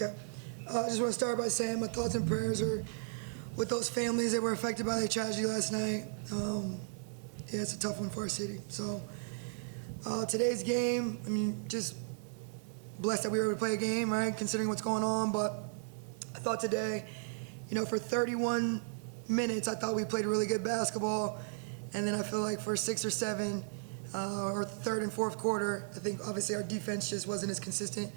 Okay. I just want to start by saying my thoughts and prayers are with those families that were affected by the tragedy last night. Yeah, it's a tough one for our city. So today's game, I mean, just blessed that we were able to play a game, right, considering what's going on. But I thought today, for 31 minutes, I thought we played really good basketball. And then I feel like for 6 or 7, or third and fourth quarter, I think obviously our defense just wasn't as consistent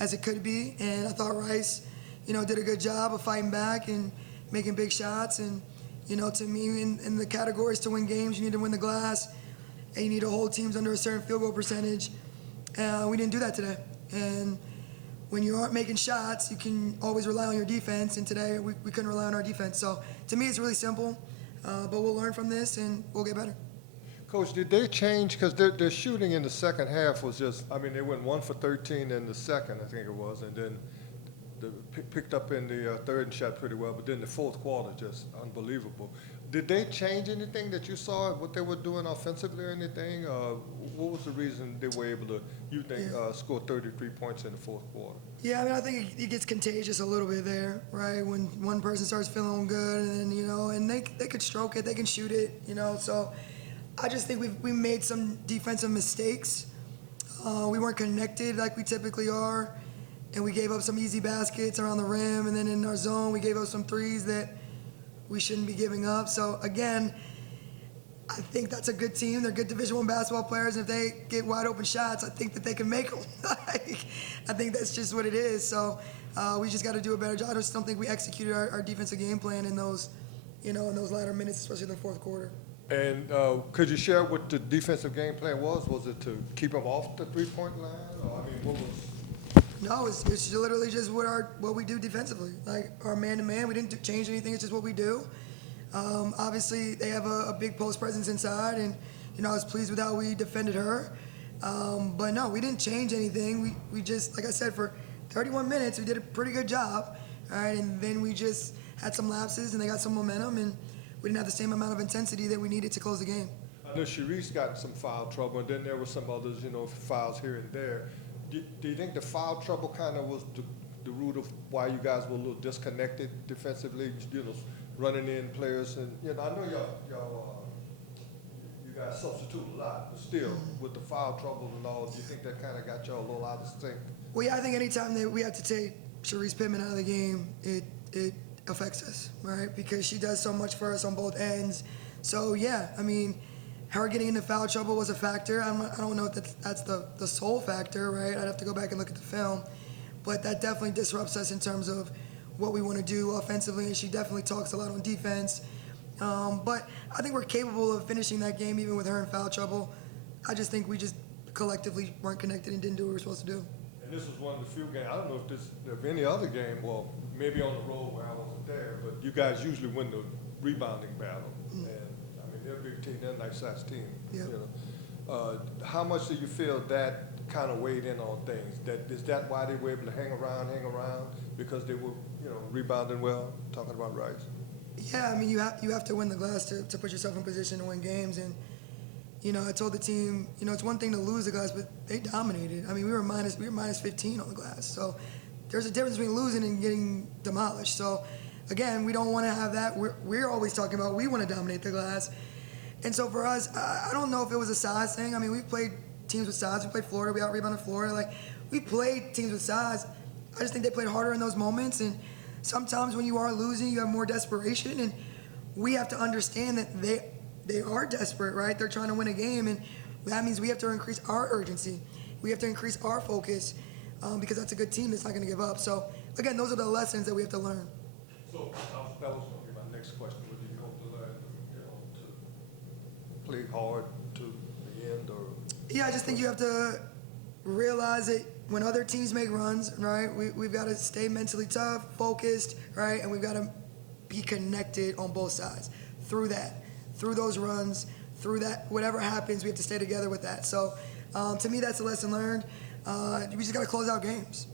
as it could be. And I thought Rice, did a good job of fighting back and making big shots. And, to me, in the categories to win games, you need to win the glass and you need to hold teams under a certain field goal percentage. We didn't do that today. And when you aren't making shots, you can always rely on your defense. And today we couldn't rely on our defense. So to me, it's really simple. But we'll learn from this and we'll get better. Coach, did they change? Because their shooting in the second half was just, they went 1 for 13 in the second, I think it was, and then picked up in the third and shot pretty well, but then the fourth quarter, just unbelievable. Did they change anything that you saw, what they were doing offensively or anything? What was the reason they were able to, you think, score 33 points in the fourth quarter? Yeah, I think it gets contagious a little bit there, right? When one person starts feeling good and then, and they could stroke it, they can shoot it, so I just think we made some defensive mistakes. We weren't connected like we typically are, and we gave up some easy baskets around the rim, and then in our zone we gave up some threes that we shouldn't be giving up. So again, I think that's a good team. They're good Division I basketball players, and if they get wide open shots, I think that they can make them. I think that's just what it is. So we just got to do a better job. I just don't think we executed our defensive game plan in those, in those latter minutes, especially in the fourth quarter. And could you share what the defensive game plan was? Was it to keep them off the three-point line? Or, what was? No, it's literally just what we do defensively. Like our man-to-man, we didn't change anything. It's just what we do. Obviously, they have a big post presence inside, and I was pleased with how we defended her. But no, we didn't change anything. We just, like I said, for 31 minutes, we did a pretty good job. All right, and then we just had some lapses, and they got some momentum, and we didn't have the same amount of intensity that we needed to close the game. I know Sharice got in some foul trouble, and then there were some others, fouls here and there. Do you think the foul trouble kind of was the root of why you guys were a little disconnected defensively, running in players? And, I know you guys substitute a lot, but still, with the foul trouble and all, do you think that kind of got y'all a little out of sync? Well, yeah, I think anytime that we have to take Sharice Pittman out of the game, it affects us, right? Because she does so much for us on both ends. So, yeah, her getting into foul trouble was a factor. I don't know if that's the sole factor, right? I'd have to go back and look at the film. But that definitely disrupts us in terms of what we want to do offensively, and she definitely talks a lot on defense. But I think we're capable of finishing that game even with her in foul trouble. I just think we just collectively weren't connected and didn't do what we were supposed to do. And this was one of the few games, I don't know if any other game, well, maybe on the road where I wasn't there, but you guys usually win the rebounding battle. And they're a big team, they're a nice-sized team. Yeah. How much do you feel that kind of weighed in on things? Is that why they were able to hang around, because they were, rebounding well, talking about Rice? Yeah, you have to win the glass to put yourself in position to win games. And, I told the team, it's one thing to lose the glass, but they dominated. We were minus 15 on the glass. So there's a difference between losing and getting demolished. So, again, we don't want to have that. We're always talking about we want to dominate the glass. And so for us, I don't know if it was a size thing. We've played teams with size. We played Florida. We out-rebounded Florida. We played teams with size. I just think they played harder in those moments. And sometimes when you are losing, you have more desperation. And we have to understand that they are desperate, right? They're trying to win a game. And that means we have to increase our urgency. We have to increase our focus because that's a good team that's not going to give up. So, again, those are the lessons that we have to learn. So that was going to be my next question. What do you hope to learn, to play hard to the end? Or yeah, I just think you have to realize that when other teams make runs, right, we've got to stay mentally tough, focused, right, and we've got to be connected on both sides. Through those runs, through that, whatever happens, we have to stay together with that. So to me, that's a lesson learned. We just got to close out games.